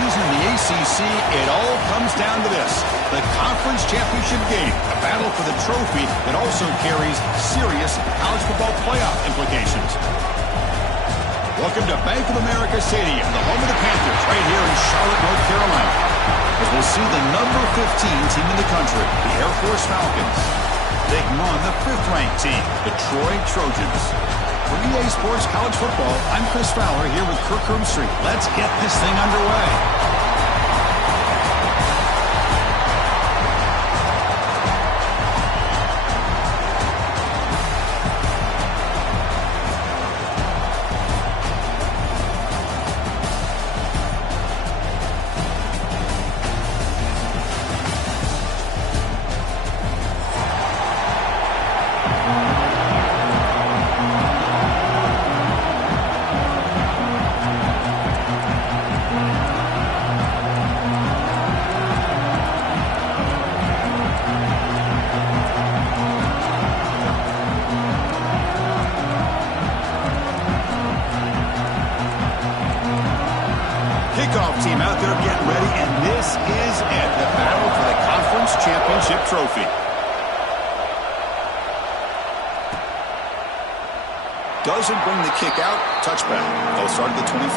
season in the ACC, it all comes down to this. The conference championship game, a battle for the trophy that also carries serious college football playoff implications. Welcome to Bank of America Stadium, the home of the Panthers, right here in Charlotte, North Carolina. As we'll see the number 15 team in the country, the Air Force Falcons, taking on the 5th-ranked team, the Troy Trojans. For EA Sports College Football, I'm Chris Fowler here with Kirk Herbstreit. Let's get this thing underway. Kickoff team out there getting ready, and this is it, the battle for the conference championship trophy. Doesn't bring the kick out, touchback. They'll start at the 25.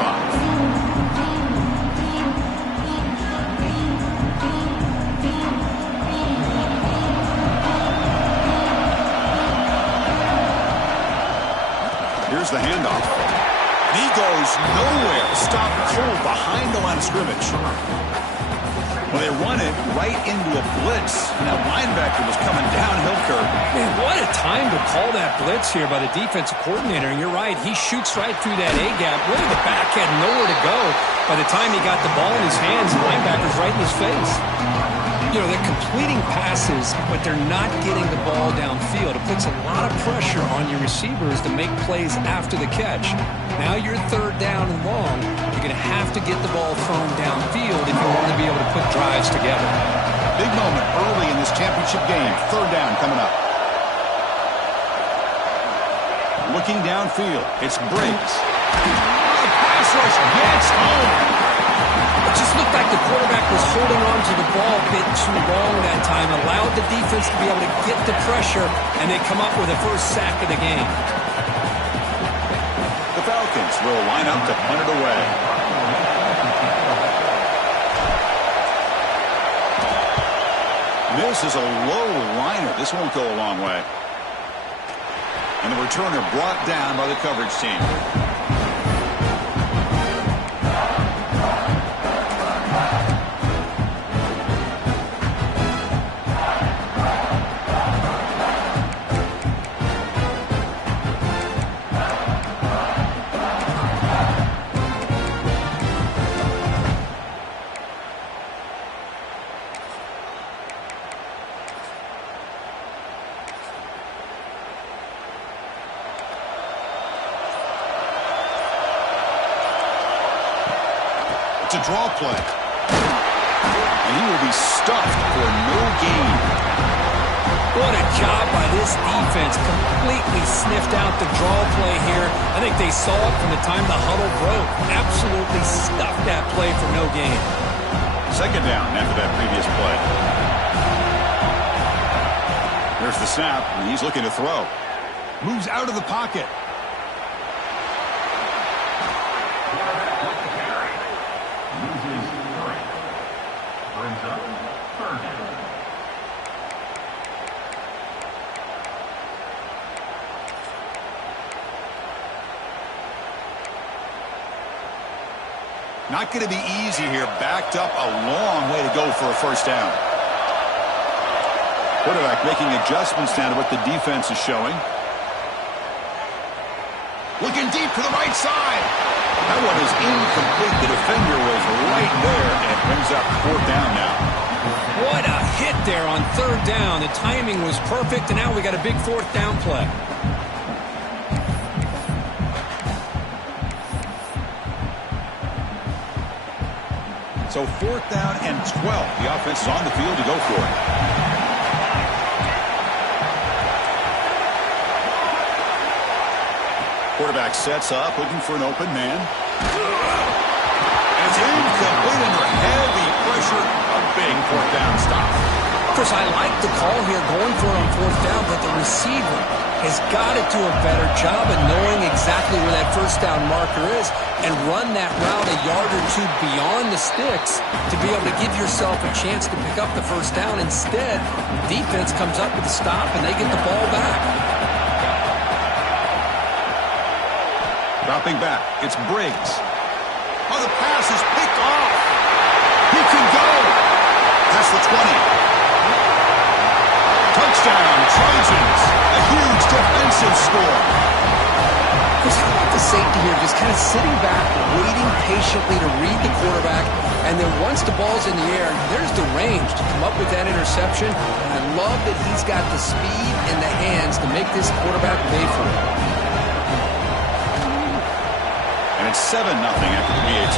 Here's the handoff. He goes nowhere. Stopped cold behind the line of scrimmage. Well, they run it right into a blitz. And that linebacker was coming downhill, Kirk. Man, what a time to call that blitz here by the defensive coordinator. And you're right, he shoots right through that A-gap. Really, the back had nowhere to go. By the time he got the ball in his hands, the linebacker's right in his face. You know, they're completing passes, but they're not getting the ball downfield. It puts a lot of pressure on your receivers to make plays after the catch. Now you're 3rd down and long. You're going to have to get the ball thrown downfield if you want to be able to put drives together. Big moment early in this championship game. 3rd down coming up. Looking downfield. It's Briggs. The pass rush gets home. It just looked like the quarterback was holding on to the ball a bit too long that time, allowed the defense to be able to get the pressure, and they come up with the first sack of the game. The Falcons will line up to punt it away. This is a low liner. This won't go a long way. And the returner brought down by the coverage team. A draw play. And he will be stuffed for no gain. What a job by this defense. Completely sniffed out the draw play here. I think they saw it from the time the huddle broke. Absolutely stuffed that play for no gain. 2nd down after that previous play. There's the snap, and he's looking to throw. Moves out of the pocket. Not going to be easy here. Backed up a long way to go for a 1st down. Quarterback making adjustments now to what the defense is showing. Looking deep to the right side. That one is incomplete. The defender was right there, and it brings up 4th down now. What a hit there on 3rd down. The timing was perfect, and now we got a big 4th down play. So 4th down and 12. The offense is on the field to go for it. Quarterback sets up, looking for an open man. And It's incomplete under heavy pressure. A big fourth down stop. Chris, I like the call here going for it on fourth down, but the receiver has got to do a better job of knowing exactly where that first down marker is and run that route a yard or two beyond the sticks to be able to give yourself a chance to pick up the first down. Instead, defense comes up with a stop and they get the ball back. Dropping back, it's Briggs. Oh, the pass is picked off. He can go. That's the 20. Touchdown, Trojans. A huge defensive score. Chris, how about the safety here? Just kind of sitting back, waiting patiently to read the quarterback, and then once the ball's in the air, there's the range to come up with that interception. And I love that he's got the speed and the hands to make this quarterback pay for it. And it's 7-0 after the PAT.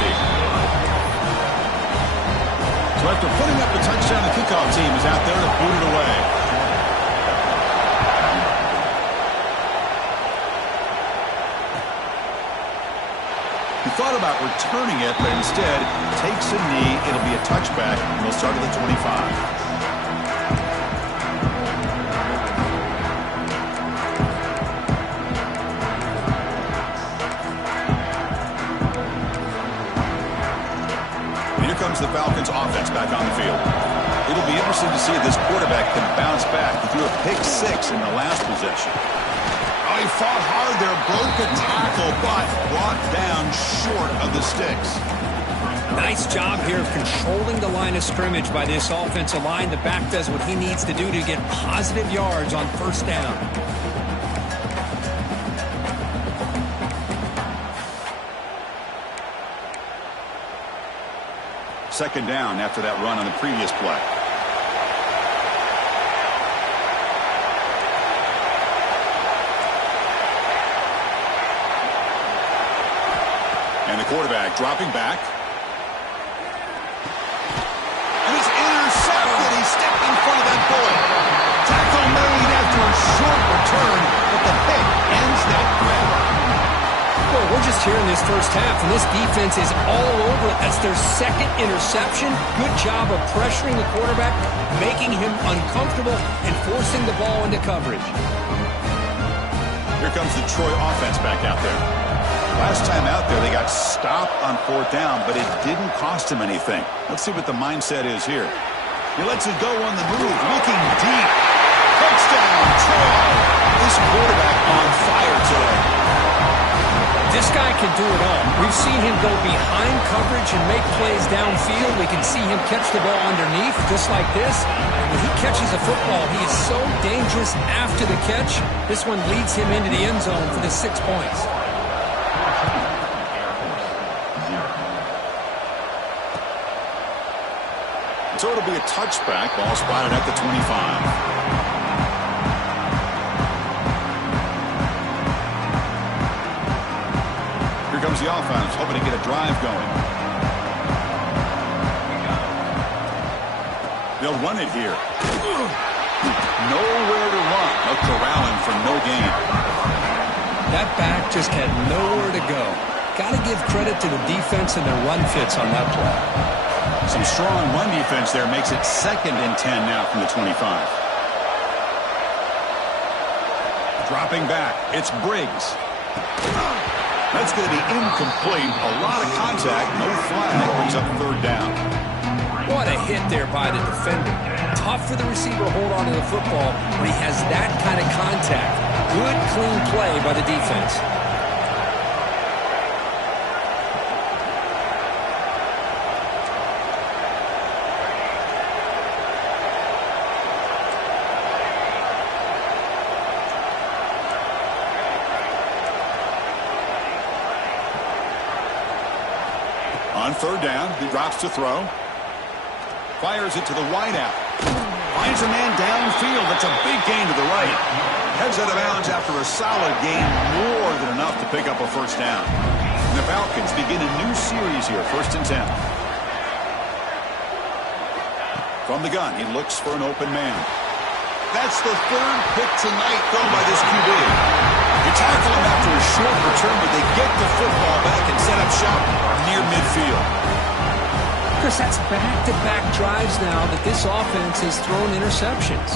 So after putting up the touchdown, the kickoff team is out there to boot it away. He thought about returning it, but instead takes a knee. It'll be a touchback, and they'll start at the 25. Here comes the Falcons offense back on the field. It'll be interesting to see if this quarterback can bounce back. He threw a pick-6 in the last possession. Oh, he fought hard there, broke a tackle, but brought down short of the sticks. Nice job here of controlling the line of scrimmage by this offensive line. The back does what he needs to do to get positive yards on first down. Second down after that run on the previous play. And the quarterback dropping back. And it's intercepted. He stepped in front of that bullet. Tackle made after a short return, but the hit ends that grab. Well, we're just here in this first half, and this defense is all over it. That's their second interception. Good job of pressuring the quarterback, making him uncomfortable, and forcing the ball into coverage. Here comes the Troy offense back out there. Last time out there, they got stopped on fourth down, but it didn't cost him anything. Let's see what the mindset is here. He lets it go on the move, looking deep. Touchdown, Troy. This quarterback on fire today. This guy can do it all. We've seen him go behind coverage and make plays downfield. We can see him catch the ball underneath, just like this. And when he catches a football, he is so dangerous after the catch. This one leads him into the end zone for the 6 points. So it'll be a touchback. Ball spotted at the 25. Here comes the offense, hoping to get a drive going. They'll run it here. Nowhere to run. They'll corral him for no gain. That back just had nowhere to go. Got to give credit to the defense and their run fits on that play. Some strong run defense there makes it 2nd and 10 now from the 25. Dropping back, it's Briggs. That's going to be incomplete. A lot of contact, no flag, brings up third down. What a hit there by the defender. Tough for the receiver to hold on to the football when he has that kind of contact. Good, clean play by the defense. On third down, he drops to throw. Fires it to the wideout. Finds a man downfield. That's a big gain to the right. Heads out of bounds after a solid gain, more than enough to pick up a first down. And the Falcons begin a new series here, 1st and 10. From the gun, he looks for an open man. That's the 3rd pick tonight thrown by this QB. He tackle him after a short return, but they get the football back and set up shop near midfield. Chris, that's back-to-back drives now that this offense has thrown interceptions.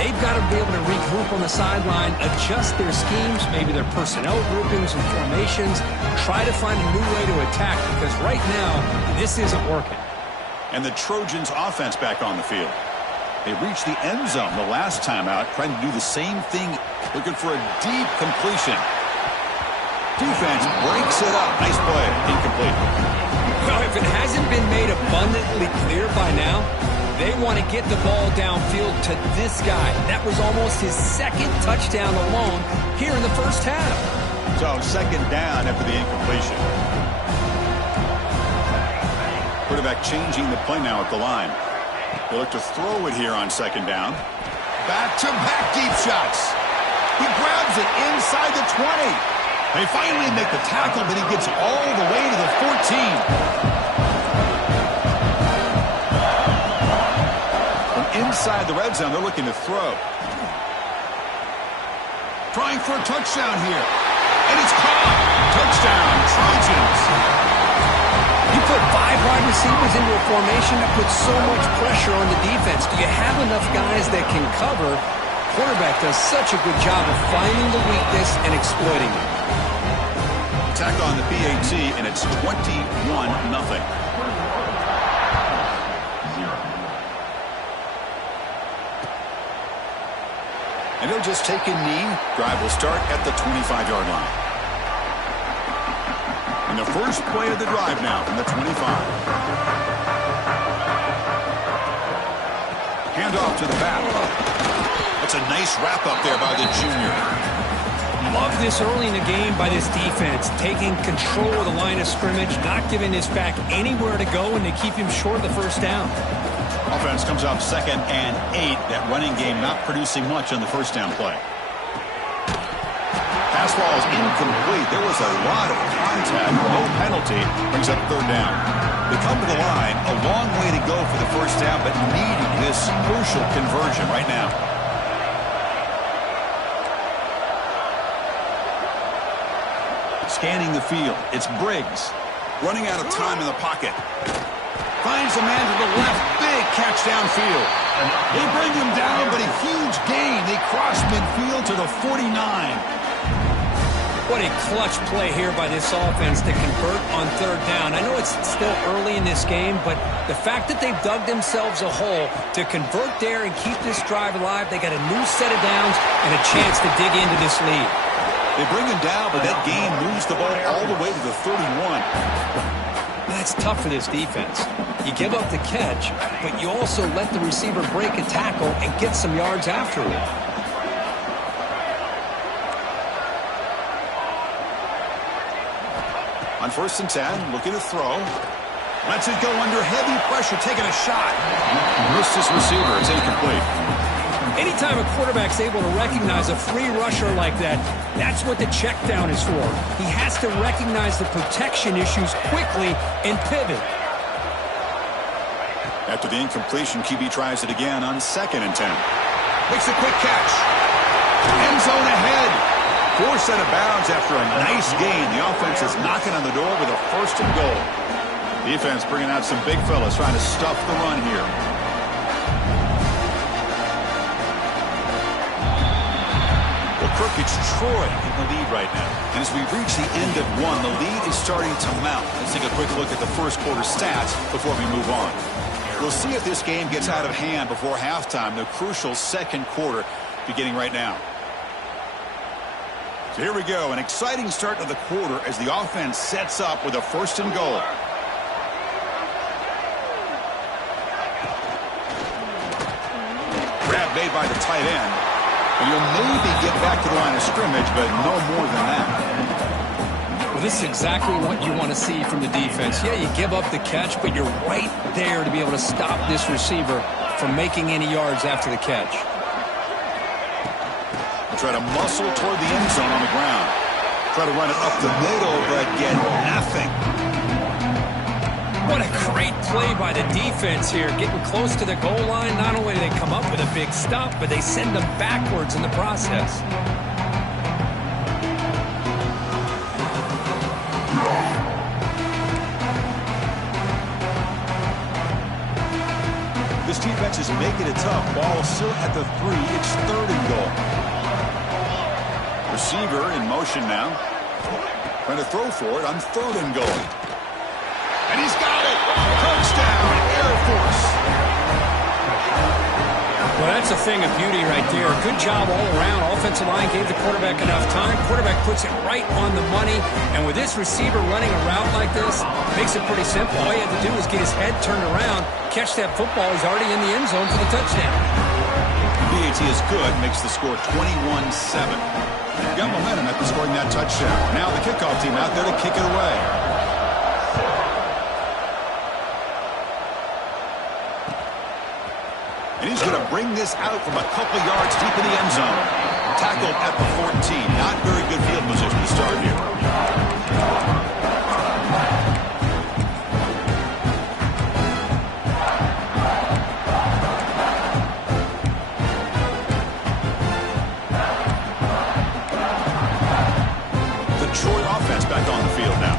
They've got to be able to regroup on the sideline, adjust their schemes, maybe their personnel groupings and formations, try to find a new way to attack, because right now, this isn't working. And the Trojans' offense back on the field. They reached the end zone the last time out, trying to do the same thing, looking for a deep completion. Defense breaks it up. Nice play. Incomplete. Well, if it hasn't been made abundantly clear by now, they want to get the ball downfield to this guy. That was almost his second touchdown alone here in the first half. So, second down after the incompletion. Quarterback changing the play now at the line. They look to throw it here on second down. Back-to-back deep shots. He grabs it inside the 20. They finally make the tackle, but he gets all the way to the 14. From inside the red zone, they're looking to throw. Trying for a touchdown here. And it's caught. Touchdown, Trojans. You put 5 wide receivers into a formation that puts so much pressure on the defense. Do you have enough guys that can cover? Quarterback does such a good job of finding the weakness and exploiting it. Attack on the PAT, and it's 21-0. And he'll just take a knee. Drive will start at the 25-yard line. And the first play of the drive now from the 25. Hand off to the back. That's a nice wrap-up there by the junior. Love this early in the game by this defense, taking control of the line of scrimmage, not giving this back anywhere to go, and they keep him short of the first down. Offense comes up 2nd and 8. That running game not producing much on the first down play. Pass ball is incomplete. There was a lot of contact. No penalty. Brings up 3rd down. They come to the line. A long way to go for the first down, but needing this crucial conversion right now. Scanning the field. It's Briggs. Running out of time in the pocket. Finds a man to the left. Big catch downfield. They bring him down, but a huge gain. They cross midfield to the 49. What a clutch play here by this offense to convert on 3rd down. I know it's still early in this game, but the fact that they've dug themselves a hole to convert there and keep this drive alive, they got a new set of downs and a chance to dig into this lead. They bring him down, but that gain moves the ball all the way to the 31. That's tough for this defense. You give up the catch, but you also let the receiver break a tackle and get some yards after it. On 1st and 10, looking to throw. Lets it go under heavy pressure, taking a shot. Missed his receiver. It's incomplete. Anytime a quarterback's able to recognize a free rusher like that, that's what the check down is for. He has to recognize the protection issues quickly and pivot. After the incompletion, QB tries it again on 2nd and 10. Makes a quick catch. End zone ahead. 4 set of bounds after a nice gain. The offense is knocking on the door with a 1st and goal. Defense bringing out some big fellas trying to stuff the run here. Well, Kirk, it's Troy in the lead right now. And as we reach the end of 1, the lead is starting to mount. Let's take a quick look at the first quarter stats before we move on. We'll see if this game gets out of hand before halftime, the crucial 2nd quarter beginning right now. So here we go, an exciting start to the quarter as the offense sets up with a 1st and goal. Grab made by the tight end. And you'll maybe get back to the line of scrimmage, but no more than that. Well, this is exactly what you want to see from the defense. Yeah, you give up the catch, but you're right there to be able to stop this receiver from making any yards after the catch. Try to muscle toward the end zone on the ground. Try to run it up the middle, but get nothing. What a great play by the defense here. Getting close to the goal line, not only do they come up with a big stop, but they send them backwards in the process. This defense is making it tough. Ball still at the 3. It's 3rd and goal. Receiver in motion now. Trying to throw for it on 3rd and goal. And he's got it. Touchdown, Air Force. Well, that's a thing of beauty right there. Good job all around. Offensive line gave the quarterback enough time. Quarterback puts it right on the money. And with this receiver running a route like this, makes it pretty simple. All you have to do is get his head turned around, catch that football. He's already in the end zone for the touchdown. BAT is good, makes the score 21-7. Got momentum after scoring that touchdown. Now the kickoff team out there to kick it away. And he's going to bring this out from a couple yards deep in the end zone. Tackled at the 14. Not very good field position to start here. Detroit offense back on the field now.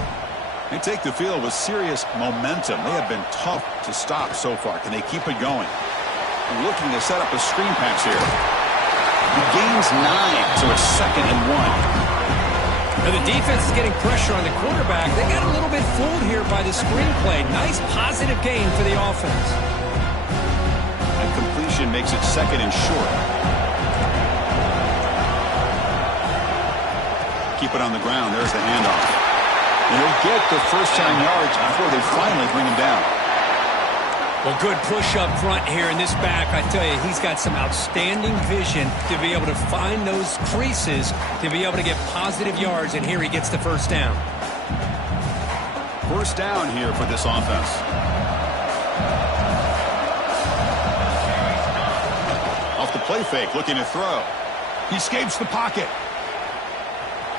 They take the field with serious momentum. They have been tough to stop so far. Can they keep it going? Looking to set up a screen pass here. He gains 9, so it's 2nd and 1. Now the defense is getting pressure on the quarterback. They got a little bit fooled here by the screenplay. Nice positive gain for the offense. And completion makes it 2nd and short. Keep it on the ground. There's the handoff. And he'll get the first-time yards before they finally bring him down. Well, good push up front here in this back. I tell you, he's got some outstanding vision to be able to find those creases, to be able to get positive yards, and here he gets the first down. First down here for this offense. Off the play fake, looking to throw. He escapes the pocket.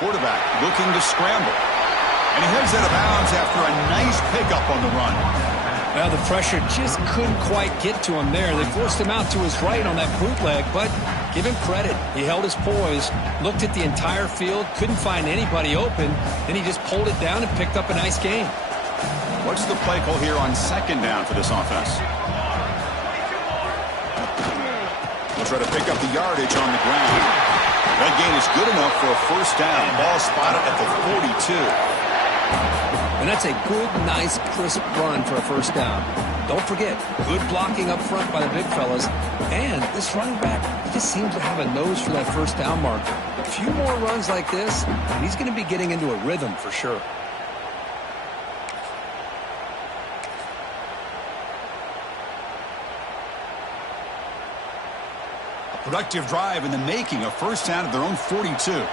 Quarterback looking to scramble. And he heads out of bounds after a nice pickup on the run. Well, the pressure just couldn't quite get to him there. They forced him out to his right on that bootleg, but give him credit. He held his poise, looked at the entire field, couldn't find anybody open, then he just pulled it down and picked up a nice gain. What's the play call here on 2nd down for this offense? We'll try to pick up the yardage on the ground. That gain is good enough for a first down. Ball spotted at the 42. And that's a good, nice, crisp run for a first down. Don't forget, good blocking up front by the big fellas. And this running back, he just seems to have a nose for that first down marker. A few more runs like this, and he's going to be getting into a rhythm for sure. A productive drive in the making, a first down at their own 42.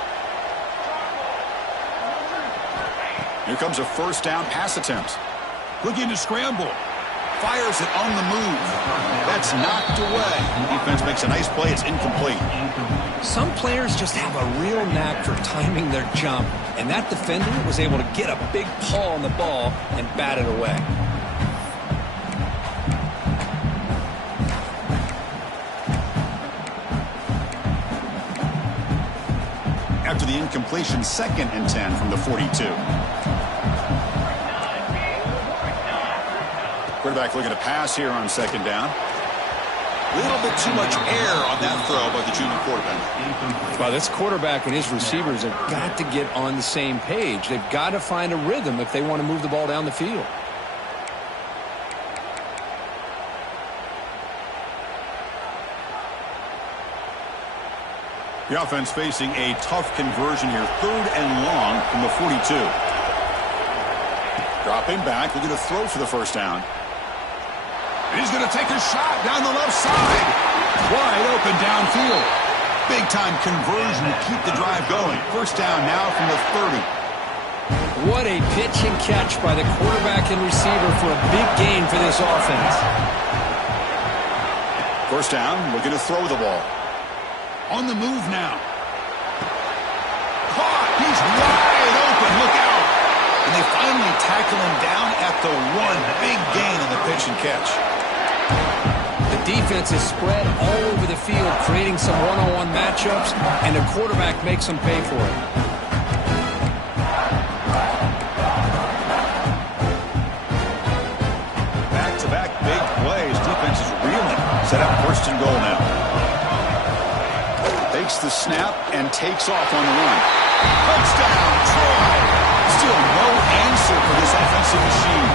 Here comes a first down pass attempt. Looking to scramble. Fires it on the move. That's knocked away. Defense makes a nice play. It's incomplete. Some players just have a real knack for timing their jump, and that defender was able to get a big paw on the ball and bat it away. After the incompletion, 2nd and 10 from the 42. Quarterback looking to pass here on 2nd down. A little bit too much air on that throw by the junior quarterback. Well, this quarterback and his receivers have got to get on the same page. They've got to find a rhythm if they want to move the ball down the field. The offense facing a tough conversion here. 3rd and long from the 42. Dropping back, looking to throw for the first down. He's going to take a shot down the left side. Wide open downfield. Big-time conversion to keep the drive going. First down now from the 30. What a pitch and catch by the quarterback and receiver for a big gain for this offense. First down, looking to throw the ball. On the move now. Caught. He's wide open. Look out. And they finally tackle him down at the 1. Big gain on the pitch and catch. The defense is spread all over the field, creating some one-on-one matchups, and the quarterback makes them pay for it. Back-to-back big plays. Defense is reeling. first and goal now. Takes the snap and takes off on the run. Touchdown, Troy! Still no answer for this offensive machine.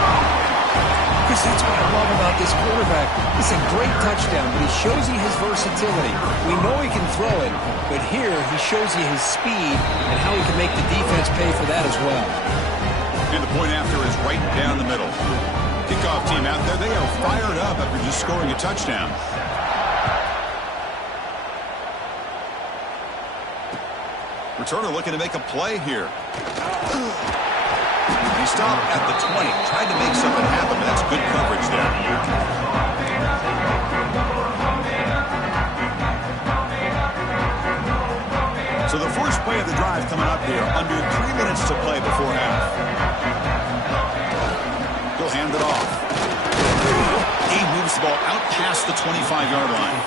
Chris, that's what I love about this quarterback. It's a great touchdown, but he shows you his versatility. We know he can throw it, but here he shows you his speed and how he can make the defense pay for that as well. And the point after is right down the middle. Kickoff team out there, they are fired up after just scoring a touchdown. Returner looking to make a play here. He stopped at the 20, tried to make something happen, but that's good coverage there. So the first play of the drive coming up here, under 3 minutes to play before half. He'll hand it off. He moves the ball out past the 25-yard line.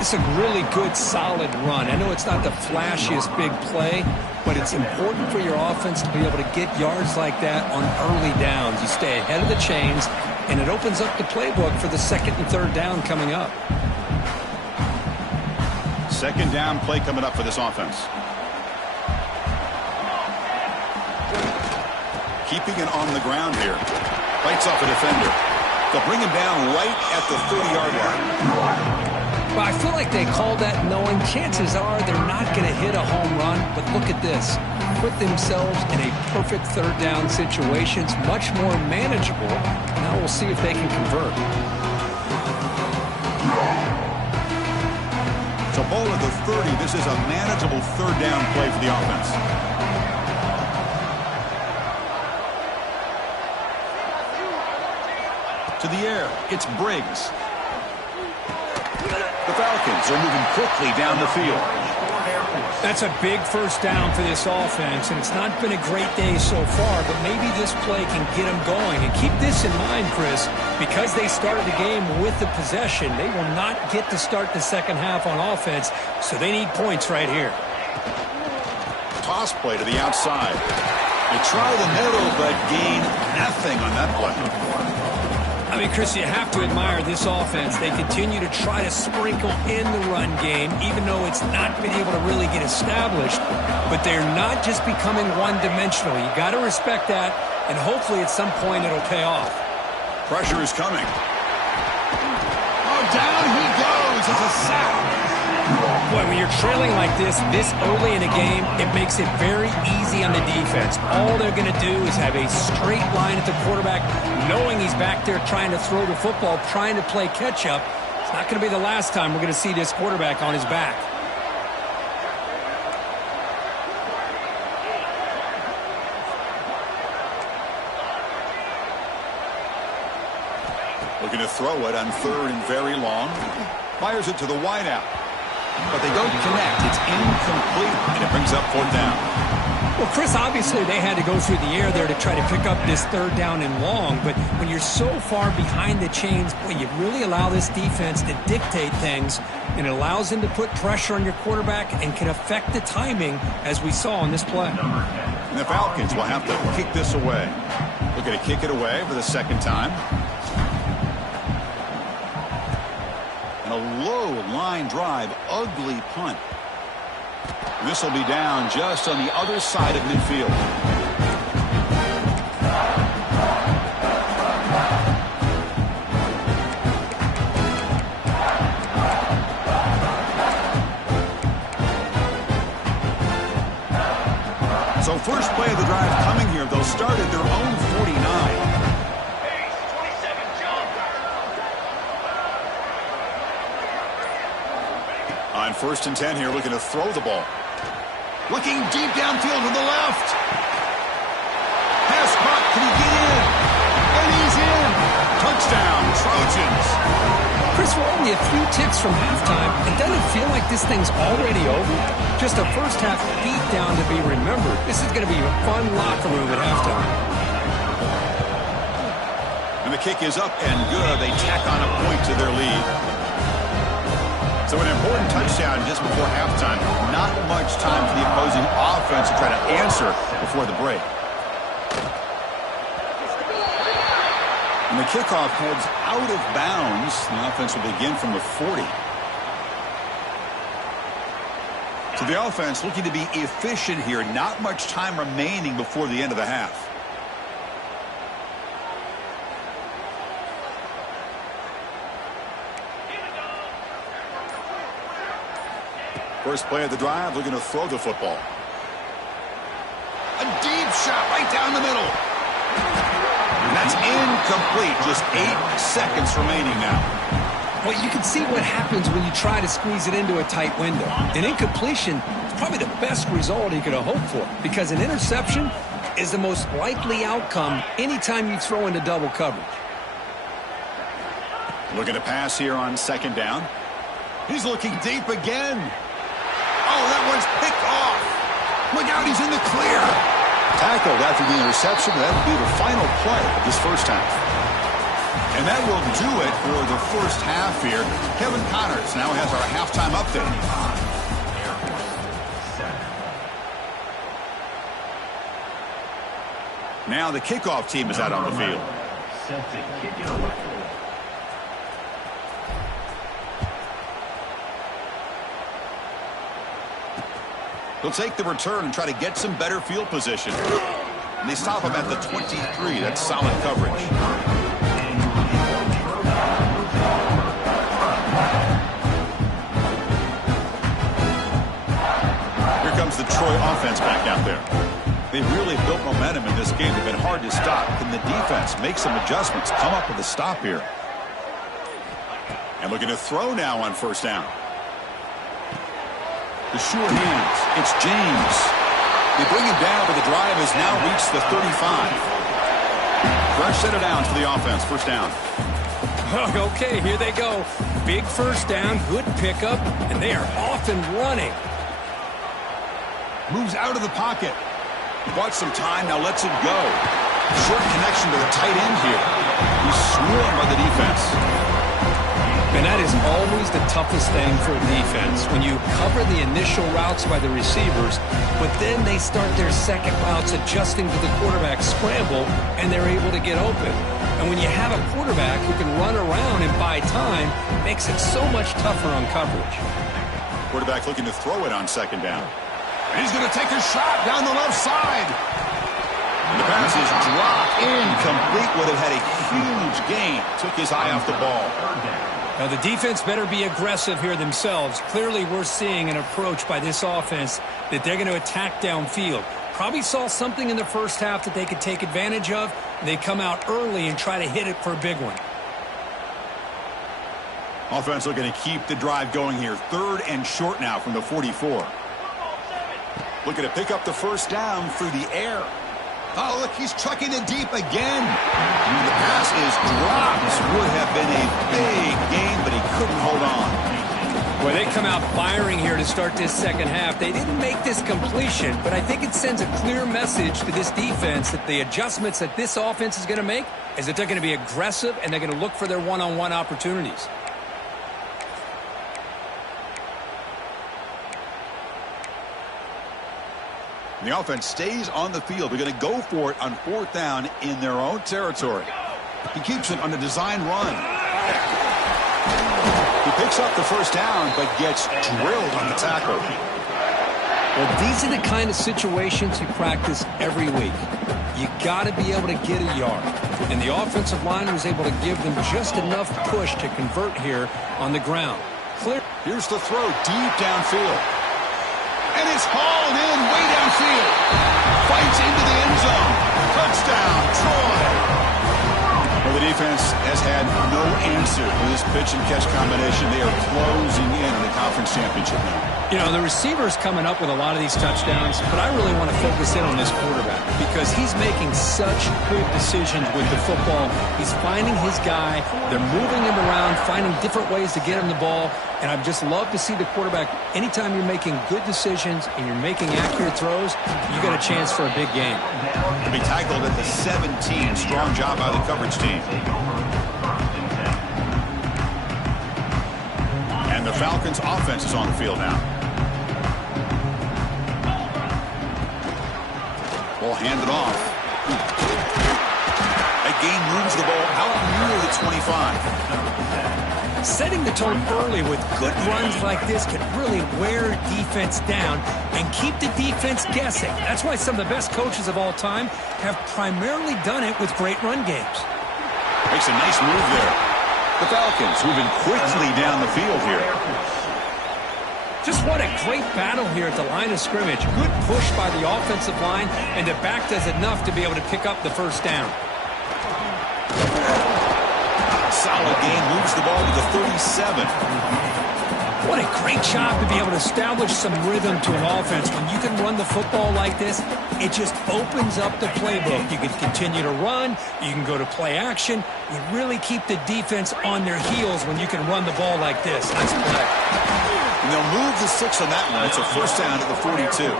It's a really good, solid run. I know it's not the flashiest big play, but it's important for your offense to be able to get yards like that on early downs. You stay ahead of the chains, and it opens up the playbook for the second and third down coming up. Second down play coming up for this offense. Keeping it on the ground here. Bites off a defender. They'll bring him down right at the 30-yard line. Well, I feel like they called that knowing chances are they're not going to hit a home run, but look at this. Put themselves in a perfect third down situation. It's much more manageable. Now we'll see if they can convert. So ball at the 30. This is a manageable third down play for the offense. To the air, it's Briggs. The Falcons are moving quickly down the field. That's a big first down for this offense, and it's not been a great day so far, but maybe this play can get them going. And keep this in mind, Chris, because they started the game with the possession, they will not get to start the second half on offense, so they need points right here. Toss play to the outside. They try the middle, but gain nothing on that play. I mean, Chris, you have to admire this offense. They continue to try to sprinkle in the run game, even though it's not been able to really get established. But they're not just becoming one-dimensional. You got to respect that, and hopefully at some point it'll pay off. Pressure is coming. Oh, down he goes. It's a sack. Boy, when you're trailing like this early in a game, it makes it very easy on the defense. All they're going to do is have a straight line at the quarterback, knowing he's back there trying to throw the football, trying to play catch-up. It's not going to be the last time we're going to see this quarterback on his back. Looking to throw it on third and very long. Fires it to the wideout. But they don't connect. It's incomplete, and it brings up fourth down. Well, Chris, obviously they had to go through the air there to try to pick up this third down and long, but when you're so far behind the chains, boy, you really allow this defense to dictate things, and it allows them to put pressure on your quarterback and can affect the timing, as we saw on this play. And the Falcons will have to kick this away. Looking to kick it away for the second time. A low line drive, ugly punt. This will be down just on the other side of midfield. So first play of the drive coming here. They'll start at their own 49. On first and 10 here, looking to throw the ball. Looking deep downfield to the left. Pass caught. Can he get in? And he's in. Touchdown, Trojans. Chris, we're only a few ticks from halftime. And doesn't it feel like this thing's already over? Just a first half beatdown to be remembered. This is going to be a fun locker room at halftime. And the kick is up and good. They tack on a point to their lead. So an important touchdown just before halftime. Not much time for the opposing offense to try to answer before the break. And the kickoff heads out of bounds. The offense will begin from the 40. So the offense looking to be efficient here. Not much time remaining before the end of the half. First play of the drive, looking to throw the football. A deep shot right down the middle. And that's incomplete. Just 8 seconds remaining now. Well, you can see what happens when you try to squeeze it into a tight window. An incompletion is probably the best result he could have hoped for, because an interception is the most likely outcome anytime you throw into double coverage. Looking to pass here on second down. He's looking deep again. Oh, that one's picked off. Look out, he's in the clear. Tackled after the interception. That will be the final play of this first half. And that will do it for the first half here. Kevin Connors now has our halftime update. Now the kickoff team is out on the field. They'll take the return and try to get some better field position. And they stop him at the 23. That's solid coverage. Here comes the Troy offense back out there. They've really built momentum in this game. They've been hard to stop. Can the defense make some adjustments, come up with a stop here? And looking to throw now on first down. The sure hands. It's James. They bring him down, but the drive has now reached the 35. Fresh set of downs for the offense. First down. Okay, here they go. Big first down, good pickup, and they are off and running. Moves out of the pocket. Bought some time, now lets it go. Short connection to the tight end here. He's swarmed by the defense. And that is always the toughest thing for a defense, when you cover the initial routes by the receivers, but then they start their second routes adjusting to the quarterback scramble, and they're able to get open. And when you have a quarterback who can run around and buy time, it makes it so much tougher on coverage. Quarterback looking to throw it on second down. And he's going to take a shot down the left side. And the pass is dropped. Incomplete. Would have had a huge gain. Took his eye off the ball. Now, the defense better be aggressive here themselves. Clearly, we're seeing an approach by this offense that they're going to attack downfield. Probably saw something in the first half that they could take advantage of. They come out early and try to hit it for a big one. Offense looking to keep the drive going here. Third and short now from the 44. Looking to pick up the first down through the air. Oh, look, he's chucking it deep again. And the pass is dropped. Would have been a big gain, but he couldn't hold on. Well, they come out firing here to start this second half. They didn't make this completion, but I think it sends a clear message to this defense that the adjustments that this offense is going to make is that they're going to be aggressive and they're going to look for their one-on-one opportunities. The offense stays on the field. They're going to go for it on fourth down in their own territory. He keeps it on the design run. He picks up the first down, but gets drilled on the tackle. Well, these are the kind of situations you practice every week. You got to be able to get a yard. And the offensive line was able to give them just enough push to convert here on the ground. Clear. Here's the throw deep downfield. And it's hauled in way downfield. Fights into the end zone. Touchdown, Troy. Well, the defense has had no answer for this pitch and catch combination. They are closing in on the conference championship now. You know, the receiver's coming up with a lot of these touchdowns, but I really want to focus in on this quarterback because he's making such good decisions with the football. He's finding his guy. They're moving him around, finding different ways to get him the ball, and I'd just love to see the quarterback. Anytime you're making good decisions and you're making accurate throws, you got a chance for a big game. To be tackled at the 17. Strong job by the coverage team. And the Falcons offense is on the field now. Ball handed off. They gain moves the ball out near the 25. Setting the tone early with good runs like this can really wear defense down and keep the defense guessing. That's why some of the best coaches of all time have primarily done it with great run games. Makes a nice move there. The Falcons moving quickly down the field here. Just what a great battle here at the line of scrimmage. Good push by the offensive line, and the back does enough to be able to pick up the first down. Solid gain, moves the ball to the 37. What a great job to be able to establish some rhythm to an offense. When you can run the football like this, it just opens up the playbook. You can continue to run. You can go to play action. You really keep the defense on their heels when you can run the ball like this. Nice play. And they'll move the 6 on that one. It's a first down at the 42.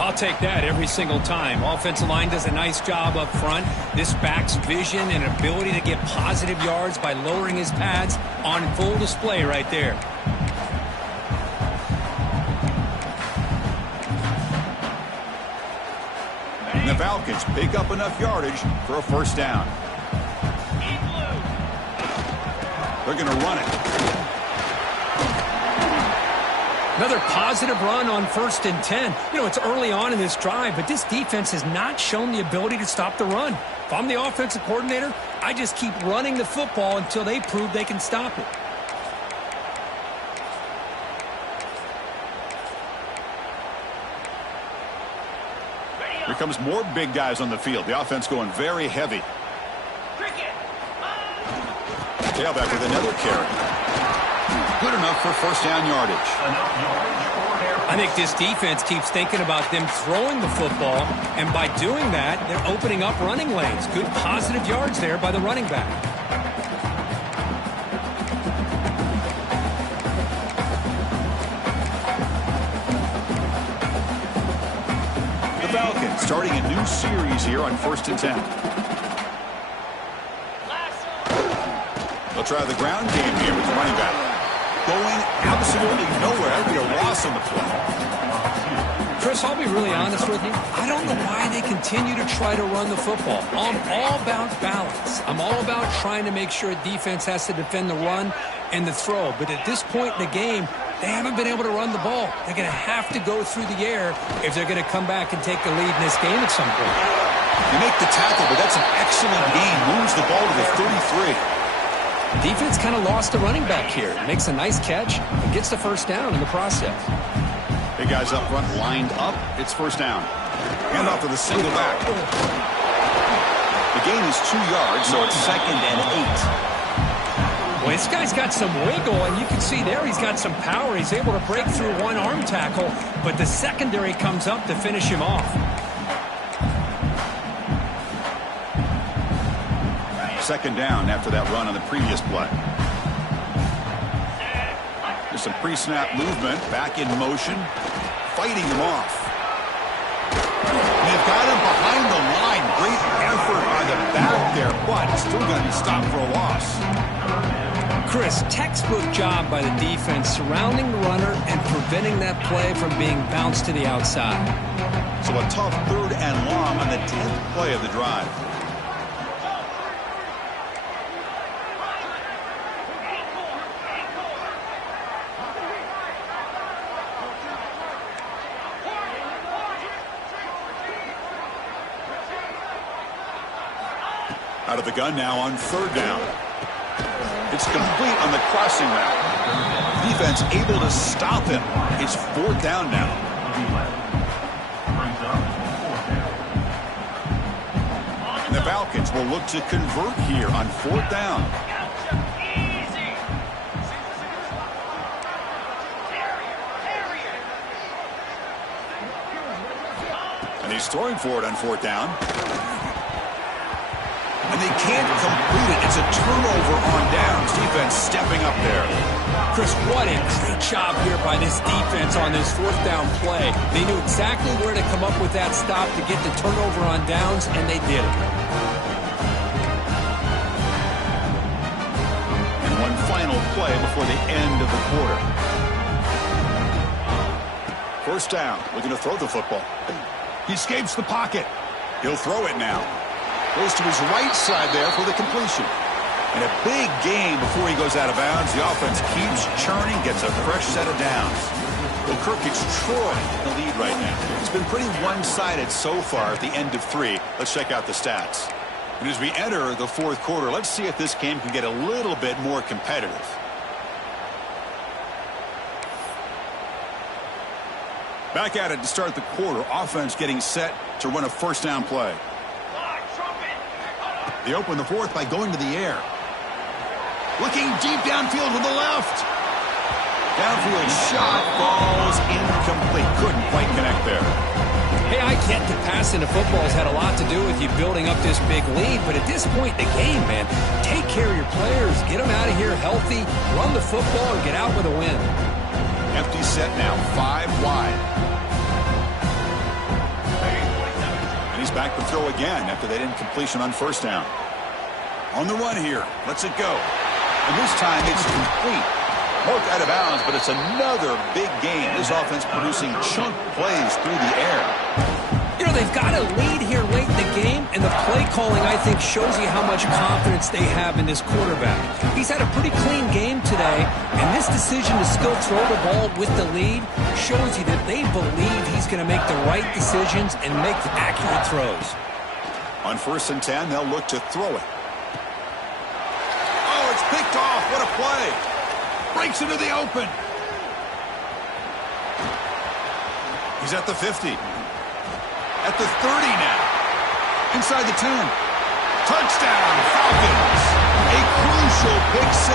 I'll take that every single time. Offensive line does a nice job up front. This back's vision and ability to get positive yards by lowering his pads on full display right there. And the Falcons pick up enough yardage for a first down. They're going to run it. Another positive run on 1st and 10. You know, it's early on in this drive, but this defense has not shown the ability to stop the run. If I'm the offensive coordinator, I just keep running the football until they prove they can stop it. Here comes more big guys on the field. The offense going very heavy. Tailback with another carry. Good enough for first down yardage. I think this defense keeps thinking about them throwing the football, and by doing that, they're opening up running lanes. Good positive yards there by the running back. The Falcons starting a new series here on 1st and 10. They'll try the ground game here with the running back. Going absolutely nowhere. That'll be a loss on the play. Chris, I'll be really honest with you. I don't know why they continue to try to run the football. I'm all about balance. I'm all about trying to make sure defense has to defend the run and the throw. But at this point in the game, they haven't been able to run the ball. They're going to have to go through the air if they're going to come back and take the lead in this game at some point. They make the tackle, but that's an excellent gain. Moves the ball to the 33. Defense kind of lost the running back here. Makes a nice catch and gets the first down in the process. Big guys up front lined up. It's first down. Hand off to the single back. The gain is 2 yards, so it's 2nd and 8. Well, this guy's got some wiggle, and you can see there he's got some power. He's able to break through one arm tackle, but the secondary comes up to finish him off. Second down after that run on the previous play. There's some pre-snap movement, back in motion, fighting him off. And they've got him behind the line. Great effort by the back there, but still going to be stopped for a loss. Chris, textbook job by the defense surrounding the runner and preventing that play from being bounced to the outside. So a tough 3rd and long on the 10th play of the drive. Out of the gun now on 3rd down. It's complete on the crossing route. Defense able to stop him. It's 4th down now. And the Falcons will look to convert here on 4th down. And he's throwing for it on 4th down. And they can't complete it. It's a turnover on downs. Defense stepping up there. Chris, what a great job here by this defense on this 4th down play. They knew exactly where to come up with that stop to get the turnover on downs, and they did it. And one final play before the end of the quarter. First down, looking to throw the football. He escapes the pocket. He'll throw it now. Goes to his right side there for the completion. And a big gain before he goes out of bounds. The offense keeps churning, gets a fresh set of downs. Well, Kirk, it's Troy in the lead right now. It's been pretty one-sided so far at the end of 3. Let's check out the stats. And as we enter the 4th quarter, let's see if this game can get a little bit more competitive. Back at it to start the quarter. Offense getting set to run a first down play. They open the 4th by going to the air. Looking deep downfield to the left. Downfield shot falls incomplete. Couldn't quite connect there. Hey, I get that passing the football has had a lot to do with you building up this big lead, but at this point in the game, man, take care of your players. Get them out of here healthy, run the football, and get out with a win. Empty set now, 5 wide. And he's back to throw again after that incompletion on first down. On the run here, lets it go. And this time it's complete. Marked out of bounds, but it's another big game. This offense producing chunk plays through the air. You know, they've got a lead here late in the game, and the play calling, I think, shows you how much confidence they have in this quarterback. He's had a pretty clean game today, and this decision to still throw the ball with the lead shows you that they believe he's going to make the right decisions and make the accurate throws. On 1st and 10, they'll look to throw it. Oh, it's picked off. What a play. Breaks into the open. He's at the 50. At the 30 now. Inside the 10. Touchdown, Falcons. A crucial pick 6.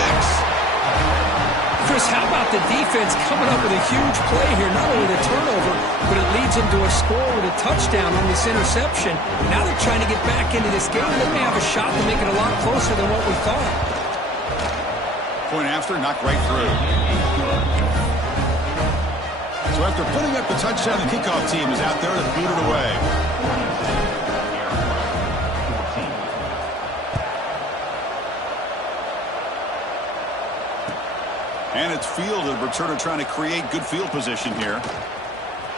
Chris, how about the defense coming up with a huge play here? Not only the turnover, but it leads them to a score with a touchdown on this interception. Now they're trying to get back into this game. They may have a shot to make it a lot closer than what we thought. Point after, knocked right through. So after putting up the touchdown, the kickoff team is out there to boot it away. And it's fielded. Returner trying to create good field position here.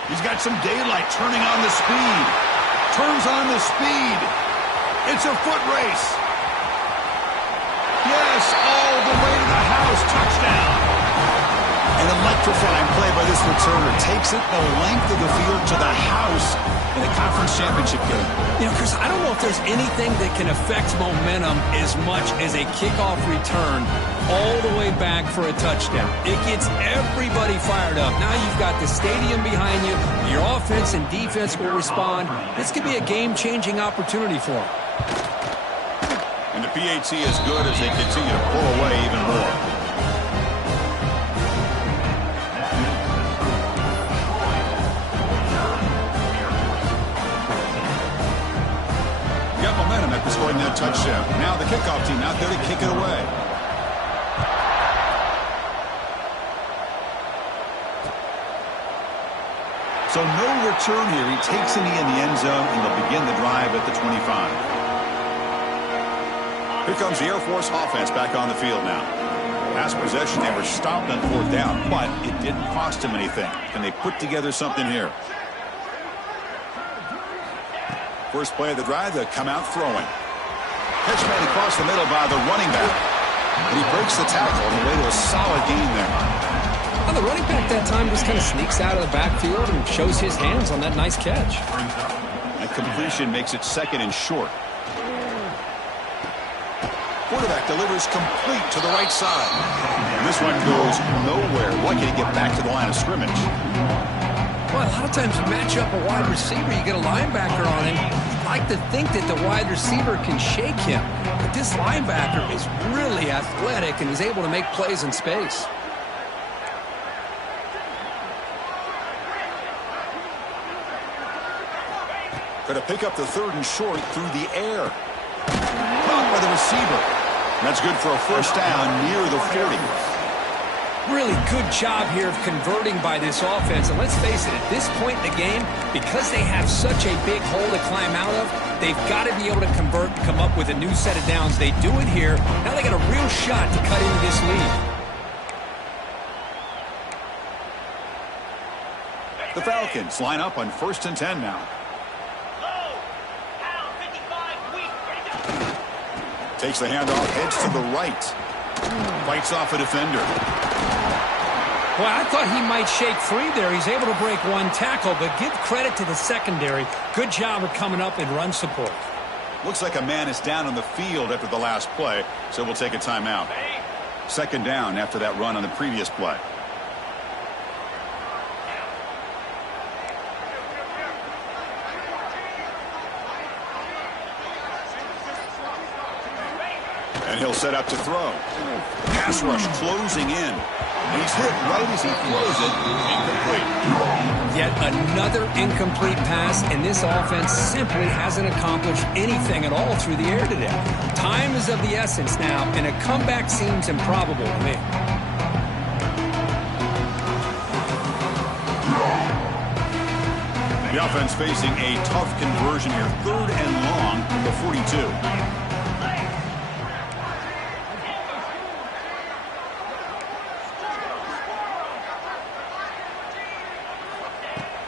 He's got some daylight, turning on the speed. Turns on the speed. It's a foot race. Yes, all the way to the house. Touchdown. An electrifying play by this returner. Takes it the length of the field to the house in the conference championship game. You know, Chris, I don't know if there's anything that can affect momentum as much as a kickoff return all the way back for a touchdown. It gets everybody fired up. Now you've got the stadium behind you. Your offense and defense will respond. This could be a game-changing opportunity for them. And the PAT is good as they continue to pull away even more. Got momentum after scoring that touchdown. Now the kickoff team out there to kick it away. So no return here. He takes it in the end zone, and they'll begin the drive at the 25. Here comes the Air Force offense back on the field now. Pass possession, they were stopped on 4th down, but it didn't cost them anything. Can they put together something here? First play of the drive, they'll come out throwing. Catch made across the middle by the running back. And he breaks the tackle on the way to a solid gain there. Well, the running back that time just kind of sneaks out of the backfield and shows his hands on that nice catch. That completion makes it 2nd and short. Quarterback delivers complete to the right side. And this one goes nowhere. Lucky to get back to the line of scrimmage. Well, a lot of times you match up a wide receiver, you get a linebacker on him. You'd like to think that the wide receiver can shake him. But this linebacker is really athletic and he's able to make plays in space. Going to pick up the 3rd and short through the air. Caught by the receiver. That's good for a first down near the 40. Really good job here of converting by this offense. And let's face it, at this point in the game, because they have such a big hole to climb out of, they've got to be able to convert and come up with a new set of downs. They do it here. Now they got a real shot to cut into this lead. The Falcons line up on 1st and 10 now. Takes the handoff, heads to the right. Fights off a defender. Well, I thought he might shake free there. He's able to break one tackle, but give credit to the secondary. Good job of coming up in run support. Looks like a man is down on the field after the last play, so we'll take a timeout. Second down after that run on the previous play. And he'll set up to throw. Pass rush closing in. And he's hit right as he throws it. Incomplete. Yet another incomplete pass, and this offense simply hasn't accomplished anything at all through the air today. Time is of the essence now, and a comeback seems improbable to me. The offense facing a tough conversion here. 3rd and long, the 42.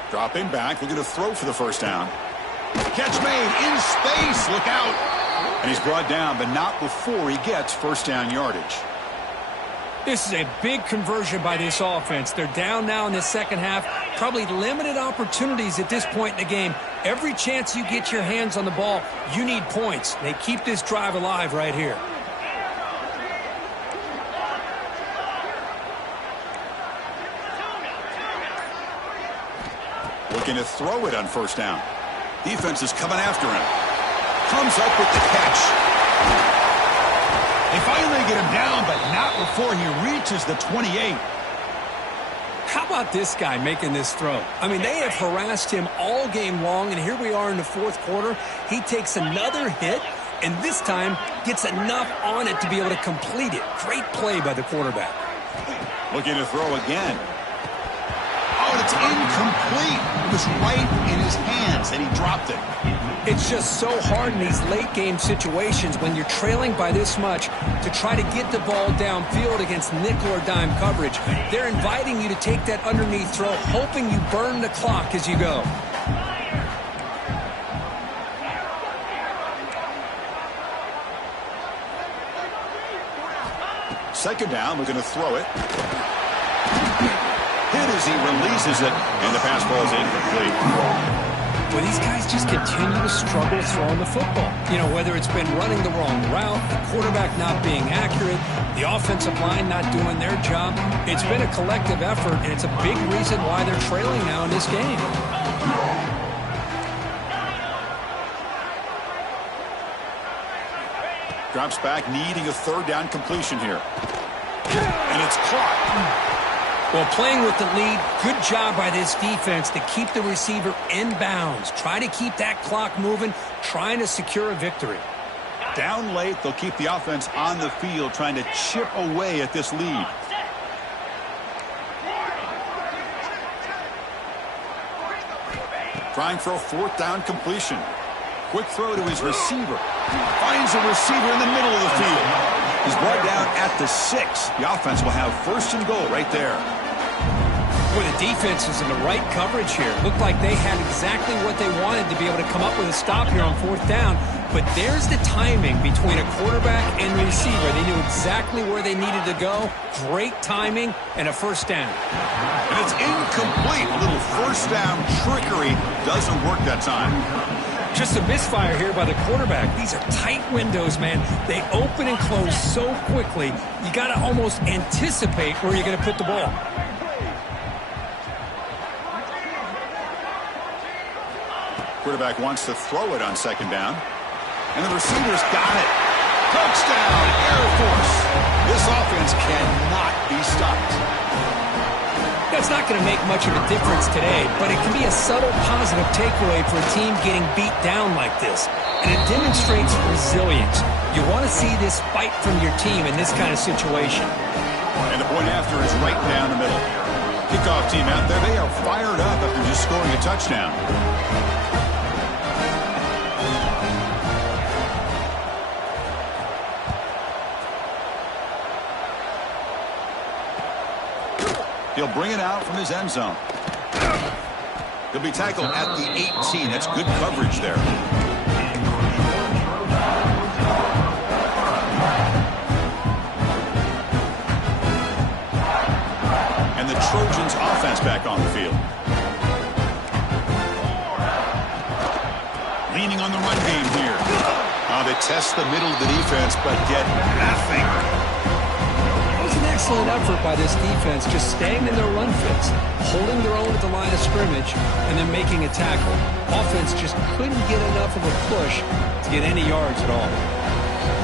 Dropping back, looking to throw for the first down. Catch made in space, look out. And he's brought down, but not before he gets first down yardage. This is a big conversion by this offense. They're down now in the second half. Probably limited opportunities at this point in the game. Every chance you get your hands on the ball, you need points. They keep this drive alive right here. Looking to throw it on first down. Defense is coming after him. Comes up with the catch. They finally get him down, but not before he reaches the 28. How about this guy making this throw? I mean, they have harassed him all game long, and here we are in the fourth quarter. He takes another hit, and this time gets enough on it to be able to complete it. Great play by the quarterback. Looking to throw again. Oh, it's incomplete. It was right in his hands, and he dropped it. It's just so hard in these late-game situations when you're trailing by this much to try to get the ball downfield against nickel or dime coverage. They're inviting you to take that underneath throw, hoping you burn the clock as you go. Second down, looking to throw it. Hit as he releases it, and the pass ball is incomplete. Well, these guys just continue to struggle throwing the football. You know, whether it's been running the wrong route, the quarterback not being accurate, the offensive line not doing their job. It's been a collective effort, and it's a big reason why they're trailing now in this game. Drops back, needing a third down completion here. And it's caught. Well, playing with the lead, good job by this defense to keep the receiver in bounds. Try to keep that clock moving, trying to secure a victory. Down late, they'll keep the offense on the field, trying to chip away at this lead. Trying for a fourth down completion. Quick throw to his receiver. Finds a receiver in the middle of the field. He's brought down at the 6. The offense will have first and goal right there. Boy, the defense is in the right coverage here. Looked like they had exactly what they wanted to be able to come up with a stop here on fourth down. But there's the timing between a quarterback and the receiver. They knew exactly where they needed to go. Great timing and a first down. And it's incomplete. A little first down trickery doesn't work that time. Just a misfire here by the quarterback. These are tight windows, man. They open and close so quickly, you got to almost anticipate where you're going to put the ball. Quarterback wants to throw it on second down. And the receiver's got it. Touchdown, Air Force. This offense cannot be stopped. That's not going to make much of a difference today, but it can be a subtle positive takeaway for a team getting beat down like this. And it demonstrates resilience. You want to see this fight from your team in this kind of situation. And the point after is right down the middle. Kickoff team out there, they are fired up after just scoring a touchdown. He'll bring it out from his end zone. He'll be tackled at the 18. That's good coverage there. Trojans offense back on the field. Leaning on the run game here. They test the middle of the defense, but get nothing. It was an excellent effort by this defense, just staying in their run fits, holding their own at the line of scrimmage, and then making a tackle. Offense just couldn't get enough of a push to get any yards at all.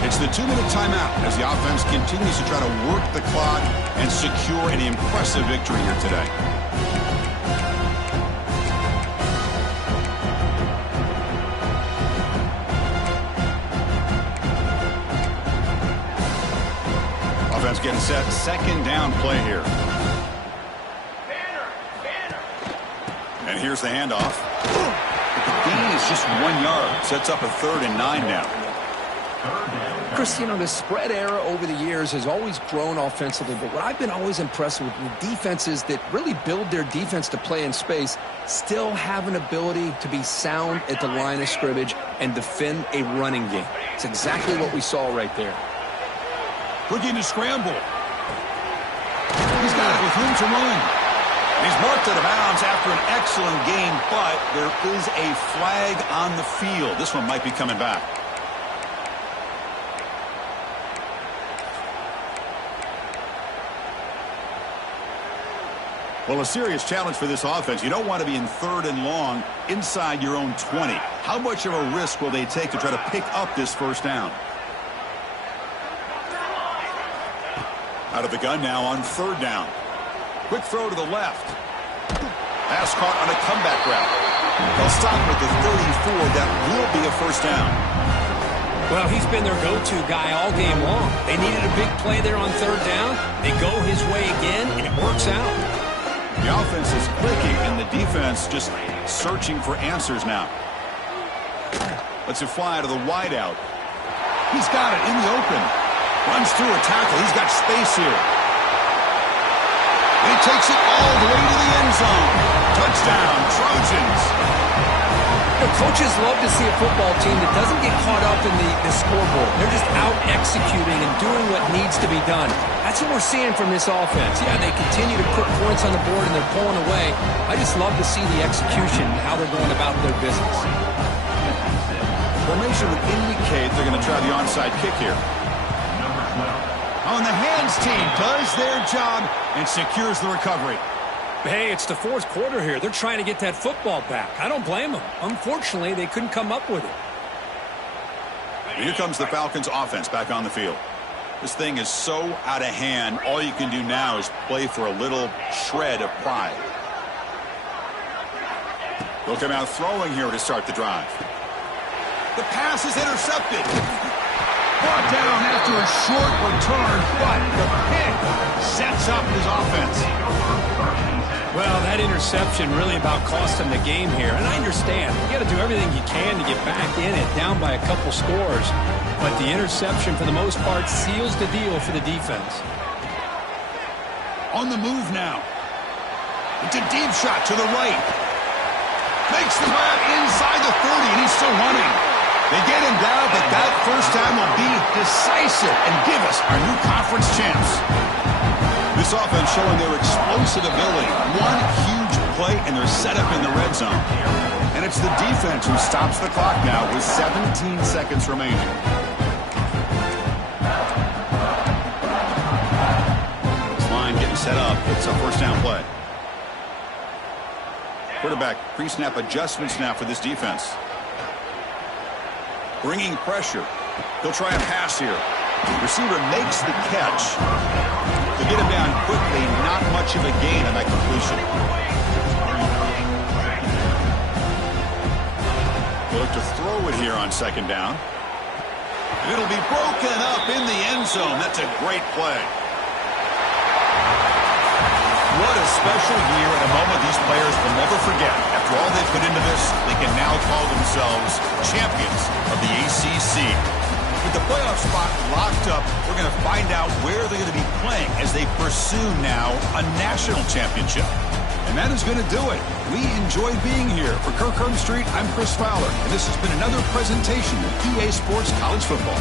It's the 2-minute timeout as the offense continues to try to work the clock and secure an impressive victory here today. Offense getting set. Second down play here. And here's the handoff. But the gain is just 1 yard. Sets up a 3rd and 9 now. Chris, you know, the spread era over the years has always grown offensively, but what I've been always impressed with defenses that really build their defense to play in space still have an ability to be sound at the line of scrimmage and defend a running game. It's exactly what we saw right there. Looking to scramble. He's got it with room to run. He's marked out of bounds after an excellent game, but there is a flag on the field. This one might be coming back. Well, a serious challenge for this offense. You don't want to be in 3rd and long inside your own 20. How much of a risk will they take to try to pick up this first down? Out of the gun now on 3rd down. Quick throw to the left. Pass caught on a comeback route. They'll stop at the 34. That will be a first down. Well, he's been their go-to guy all game long. They needed a big play there on 3rd down. They go his way again, and it works out. The offense is clicking, and the defense just searching for answers now. Lets it fly to the wideout. He's got it in the open. Runs through a tackle. He's got space here. And he takes it all the way to the end zone. Touchdown, Trojans. The coaches love to see a football team that doesn't get caught up in the scoreboard. They're just out executing and doing what needs to be done. That's what we're seeing from this offense. Yeah, they continue to put points on the board and they're pulling away. I just love to see the execution and how they're going about their business. Formation would indicate they're going to try the onside kick here. On the hands team does their job and secures the recovery. Hey, it's the 4th quarter here. They're trying to get that football back. I don't blame them. Unfortunately, they couldn't come up with it. Here comes the Falcons offense back on the field. This thing is so out of hand, all you can do now is play for a little shred of pride. They'll come out throwing here to start the drive. The pass is intercepted. Brought down after a short return, but the pick sets up his offense. Well, that interception really about cost them the game here. And I understand. You got to do everything you can to get back in it, down by a couple scores. But the interception, for the most part, seals the deal for the defense. On the move now. It's a deep shot to the right. Makes the grab inside the 30, and he's still running. They get him down, but that first time will be decisive and give us our new conference champs. This offense showing their explosive ability. One huge play, and they're set up in the red zone. And it's the defense who stops the clock now with 17 seconds remaining. This line getting set up. It's a first down play. Quarterback pre-snap adjustments now for this defense. Bringing pressure. He'll try a pass here. Receiver makes the catch. To get him down quickly, not much of a gain on that completion. They'll look to throw it here on 2nd down. And it'll be broken up in the end zone. That's a great play. What a special year and a moment these players will never forget. After all they put into this, they can now call themselves champions of the ACC. With the playoff spot locked up, we're going to find out where they're going to be playing as they pursue now a national championship. And that is going to do it. We enjoyed being here. For Kirk Street, I'm Chris Fowler, and this has been another presentation of EA Sports College Football.